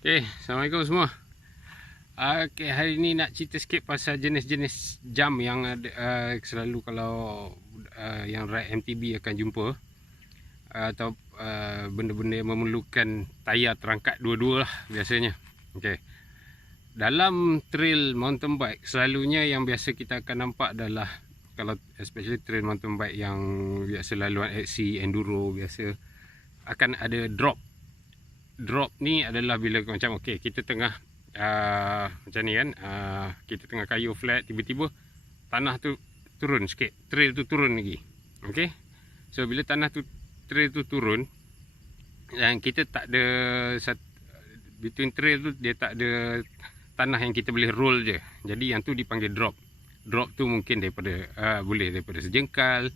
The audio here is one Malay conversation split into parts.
Okay, Assalamualaikum semua. Okay, hari ni nak cerita sikit pasal jenis-jenis jam yang ada, selalu kalau yang ride MTB akan jumpa, atau benda-benda yang memerlukan tayar terangkat dua-dua lah biasanya. Okay. Dalam trail mountain bike, selalunya yang biasa kita akan nampak adalah, kalau especially trail mountain bike yang biasa laluan XC, enduro biasa, akan ada drop. Drop ni adalah bila macam okey, kita tengah macam ni kan, kita tengah kayu flat, tiba-tiba tanah tu turun sikit, trail tu turun lagi. Okey, so bila tanah tu, trail tu turun dan kita tak ada between trail tu, dia tak ada tanah yang kita boleh roll je, jadi yang tu dipanggil drop. Drop tu mungkin daripada boleh daripada sejengkal,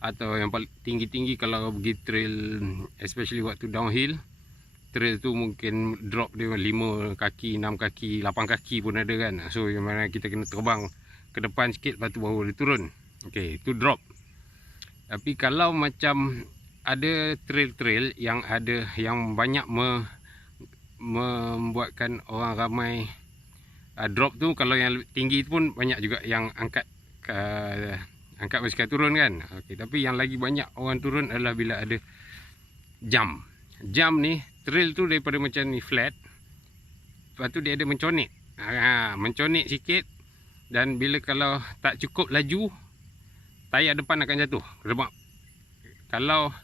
atau yang paling tinggi-tinggi kalau pergi trail, especially waktu downhill, trail tu mungkin drop dia 5 kaki, 6 kaki, 8 kaki pun ada kan. So yang mana kita kena terbang ke depan sikit, lepas tu baru dia turun. Okey, itu drop. Tapi kalau macam ada trail-trail yang ada, yang banyak membuatkan orang ramai, drop tu, kalau yang tinggi pun banyak juga yang angkat angkat basikal turun kan. Okey, tapi yang lagi banyak orang turun adalah bila ada jam. Jam ni, trail tu daripada macam ni flat, lepas tu dia ada menconit, menconit sikit, dan bila kalau tak cukup laju, tayar depan akan jatuh, rebak. Kalau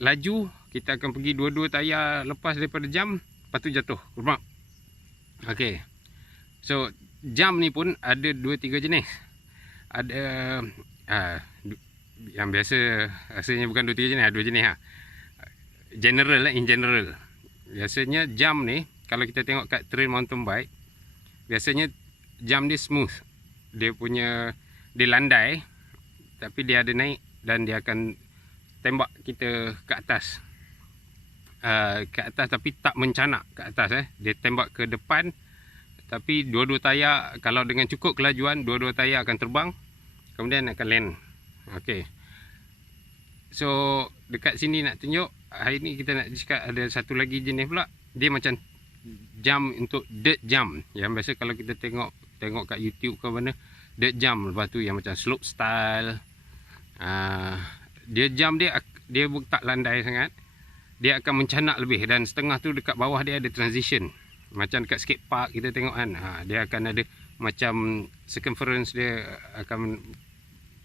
laju, kita akan pergi dua-dua tayar lepas daripada jam, lepas tu jatuh, rebak. Okey, so jam ni pun ada 2-3 jenis. Ada yang biasa rasanya bukan 2-3 jenis, ada 2 jenis lah. General lah, in general. Biasanya jam ni, kalau kita tengok kat trail mountain bike, biasanya jam dia smooth. Dia punya, dia landai, tapi dia ada naik, dan dia akan tembak kita ke atas. Ke atas tapi tak mencanak ke atas. Dia tembak ke depan, tapi dua-dua tayar, kalau dengan cukup kelajuan, dua-dua tayar akan terbang, kemudian akan land. Okey. So dekat sini nak tunjuk, hari ni kita nak cakap ada satu lagi jenis pula. Dia macam jam untuk dirt jam, yang biasa kalau kita tengok kat YouTube ke mana, dirt jam. Lepas tu yang macam slope style, dia jam dia tak landai sangat, dia akan mencanak lebih, dan setengah tu dekat bawah dia ada transition. Macam dekat skate park kita tengok kan, dia akan ada macam circumference, dia akan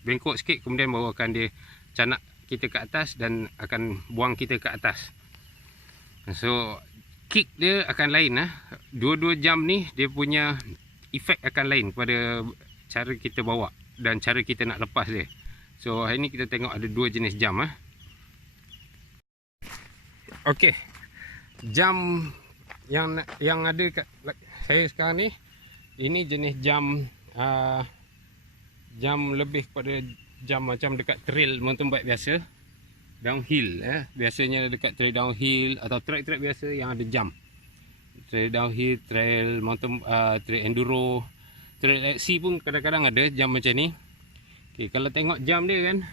bengkok sikit, kemudian baru akan dia canak kita ke atas dan akan buang kita ke atas. So kick dia akan lain lah. Dua-dua jam ni dia punya efek akan lain pada cara kita bawa dan cara kita nak lepas dia. So hari ni kita tengok ada 2 jenis jam. Okey, jam yang ada kat saya sekarang ni, ini jenis jam jam lebih pada jam macam dekat trail mountain bike biasa, downhill. Biasanya dekat trail downhill atau track-track biasa yang ada jam. Trail downhill, trail mountain, trail enduro, trail XC pun kadang-kadang ada jam macam ni. Okey, kalau tengok jam dia kan,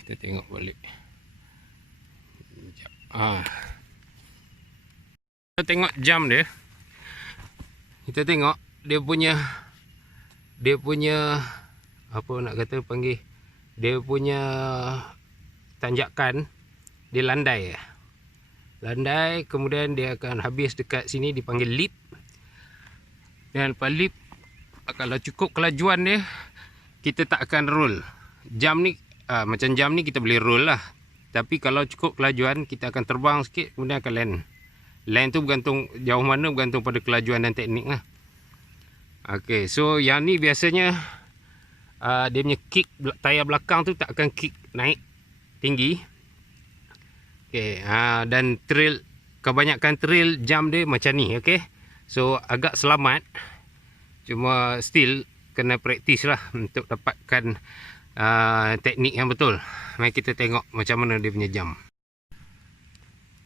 kita tengok balik. Kita tengok jam dia, kita tengok dia punya apa nak kata panggil, dia punya tanjakan, dia landai, kemudian dia akan habis dekat sini dipanggil lip, dan lepas lip, kalau cukup kelajuan dia, kita tak akan roll. Jam ni macam jam ni kita boleh roll lah, tapi kalau cukup kelajuan, kita akan terbang sikit, kemudian akan land. Land tu bergantung jauh mana, bergantung pada kelajuan dan teknik lah. Okey, so yang ni biasanya dia punya kick, tayar belakang tu tak akan kick naik tinggi. Okey, dan trail, kebanyakan trail jam dia macam ni. Okey, so agak selamat, cuma still kena praktis lah untuk dapatkan teknik yang betul. Mari kita tengok macam mana dia punya jam.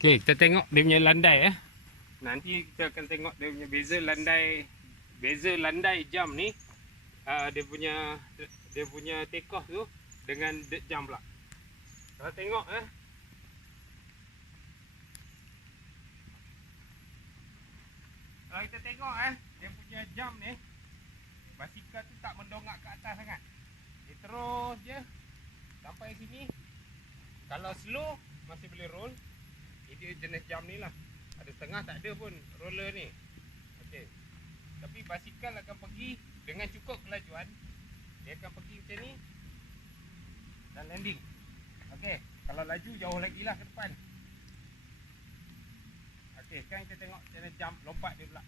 Okey, kita tengok dia punya landai. Nanti kita akan tengok dia punya beza landai jam ni, dia punya take off tu dengan dirt jam pula. Kalau tengok Kalau kita tengok dia punya jam ni, basikal tu tak mendongak ke atas sangat. Dia terus je sampai sini. Kalau slow masih boleh roll. Ini jenis jam ni lah. Ada setengah tak ada pun roller ni. Okey. Tapi basikal akan pergi dengan cukup kelajuan. Dia akan pergi macam ni dan landing. Okey, kalau laju jauh lagi lah ke depan. Okey, sekarang kita tengok cara jump lompat dia pula.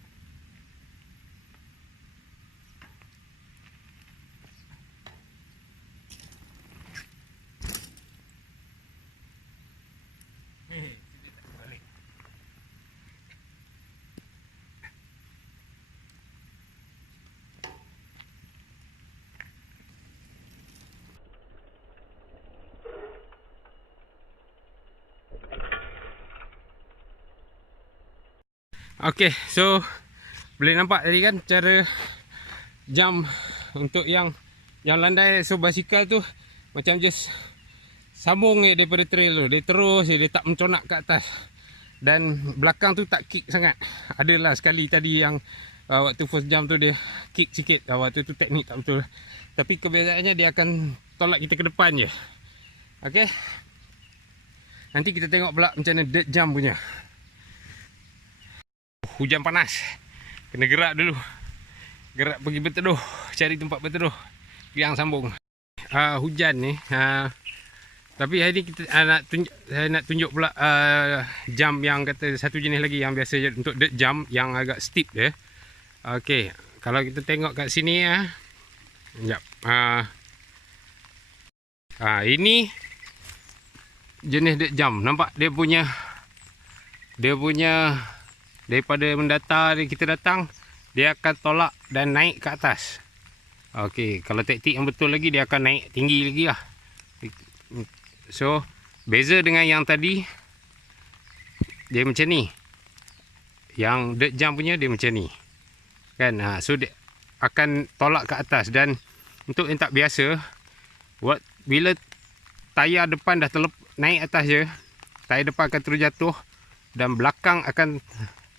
Sini tak balik. Okey, so boleh nampak tadi kan cara jump untuk yang landai. So basikal tu macam just sambung je daripada trail tu. Dia terus je, dia tak menconak ke atas. Dan belakang tu tak kick sangat. Adalah sekali tadi yang waktu first jump tu dia kick sikit. Waktu tu teknik tak betul. Tapi kebiasaannya dia akan tolak kita ke depan je. Okey. Nanti kita tengok pula macam mana dirt jump punya. Hujan panas. Kena gerak dulu. Gerak pergi berteduh. Cari tempat berteduh. Yang sambung. Hujan ni. Tapi hari ni saya nak tunjuk pula jump yang kata satu jenis lagi yang biasa je untuk dirt jump yang agak steep dia. Okey. Kalau kita tengok kat sini sekejap. Ini jenis dirt jump. Nampak dia punya daripada mendatar kita datang, dia akan tolak dan naik ke atas. Okey, kalau taktik yang betul lagi dia akan naik tinggi lagi lah. So, beza dengan yang tadi, dia macam ni. Yang dirt jump punya dia macam ni. Kan? So dia akan tolak ke atas. Dan untuk yang tak biasa, bila tayar depan dah naik atas je, tayar depan akan terus jatuh dan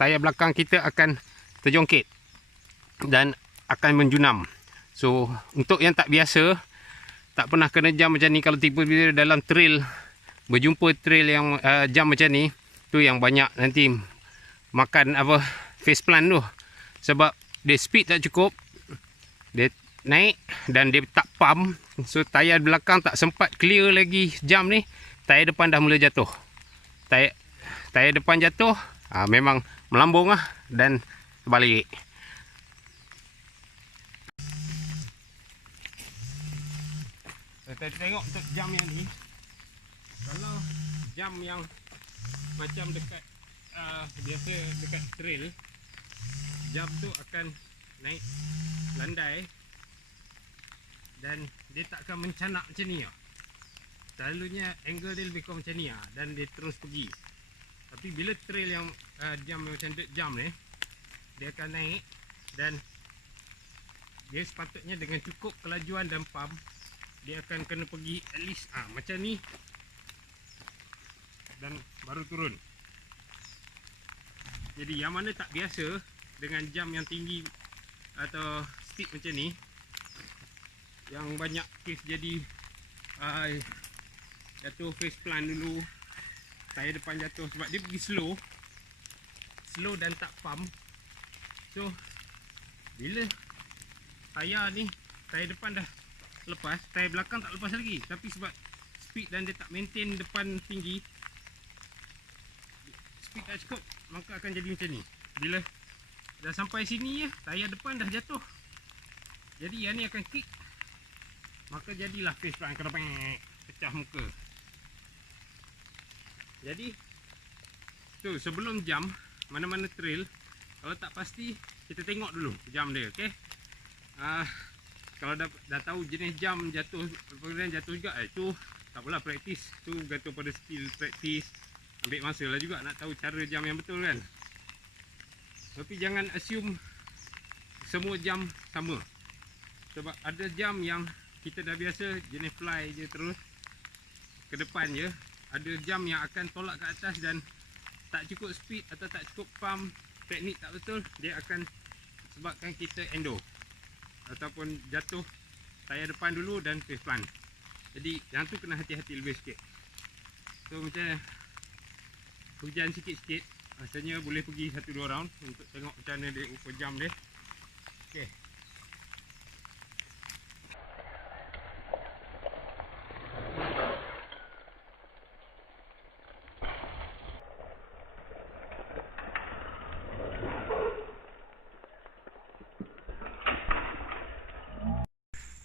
tayar belakang kita akan terjongkit dan akan menjunam. So, untuk yang tak biasa, tak pernah kena jam macam ni, kalau tiba-tiba dalam trail, berjumpa trail yang jam macam ni, tu yang banyak nanti makan face plant tu. Sebab dia speed tak cukup, dia naik dan dia tak pump. So, tayar belakang tak sempat clear lagi jam ni, tayar depan dah mula jatuh. Tayar depan jatuh, memang melambung dan balik. Kita tengok untuk jam yang ni. Kalau jam yang macam dekat biasa dekat trail, jam tu akan naik landai dan dia tak akan mencanak macam ni. Selalunya angle dia lebih kurang macam ni dan dia terus pergi. Tapi bila trail yang jam macam dirt jump ni, dia akan naik dan dia sepatutnya dengan cukup kelajuan dan pump, dia akan kena pergi at least macam ni dan baru turun. Jadi yang mana tak biasa dengan jam yang tinggi atau steep macam ni, yang banyak case jadi jatuh face plant dulu, tayar depan jatuh sebab dia pergi slow dan tak pump. So bila tayar depan dah lepas, tayar belakang tak lepas lagi, tapi sebab speed dan dia tak maintain depan tinggi, speed tak cukup, maka akan jadi macam ni. Bila dah sampai sini tayar depan dah jatuh, jadi yang ni akan kick, maka jadilah face plant pecah muka. Jadi tu sebelum jam mana-mana trail, kalau tak pasti kita tengok dulu jam dia. Okey, kalau dah tahu jenis jam jatuh, kemudian jatuh juga, itu tak apalah, praktis tu gantung pada skill praktis. Ambil masa lah juga nak tahu cara jam yang betul kan. Tapi jangan assume semua jam sama, sebab ada jam yang kita dah biasa jenis fly je terus ke depan je. Ada jam yang akan tolak ke atas dan tak cukup speed atau tak cukup pump, teknik tak betul, dia akan sebabkan kita endo ataupun jatuh tayar depan dulu dan face plant. Jadi yang tu kena hati-hati lebih sikit. So macam hujan sikit-sikit, rasanya boleh pergi 1-2 round untuk tengok macam mana dia ukur jam dia. Okey.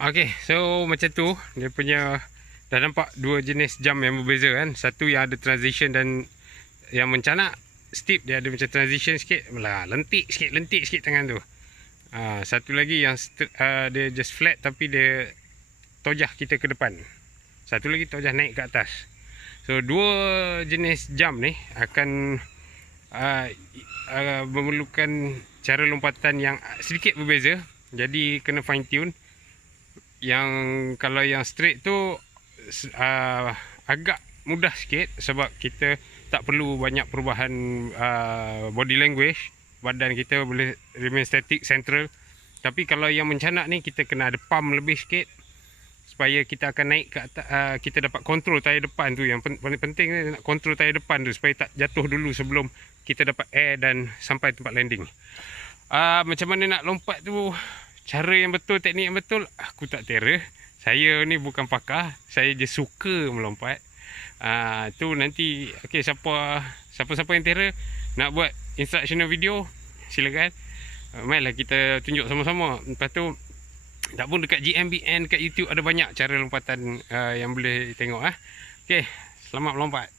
Okay, so macam tu dia punya, dah nampak dua jenis jam yang berbeza kan. Satu yang ada transition dan yang mencanak steep, dia ada macam transition sikit, lentik sikit tangan tu. Satu lagi yang dia just flat tapi dia tojah kita ke depan. Satu lagi tojah naik ke atas. So dua jenis jam ni akan memerlukan cara lompatan yang sedikit berbeza. Jadi kena fine tune. Yang kalau yang straight tu agak mudah sikit sebab kita tak perlu banyak perubahan body language, badan kita boleh remain static central. Tapi kalau yang mencanak ni kita kena ada pump lebih sikit supaya kita akan naik ke atas, kita dapat kontrol tayar depan tu. Yang paling penting ni nak kontrol tayar depan tu supaya tak jatuh dulu sebelum kita dapat air dan sampai tempat landing. Macam mana nak lompat tu, cara yang betul, teknik yang betul, aku tak tera. Saya ni bukan pakar, saya je suka melompat. Tu nanti, okay, siapa-siapa yang tera nak buat instructional video, silakan. Mainlah kita tunjuk sama-sama. Lepas tu, tak pun dekat GMBN, dekat YouTube ada banyak cara lompatan yang boleh tengok. Okay, selamat melompat.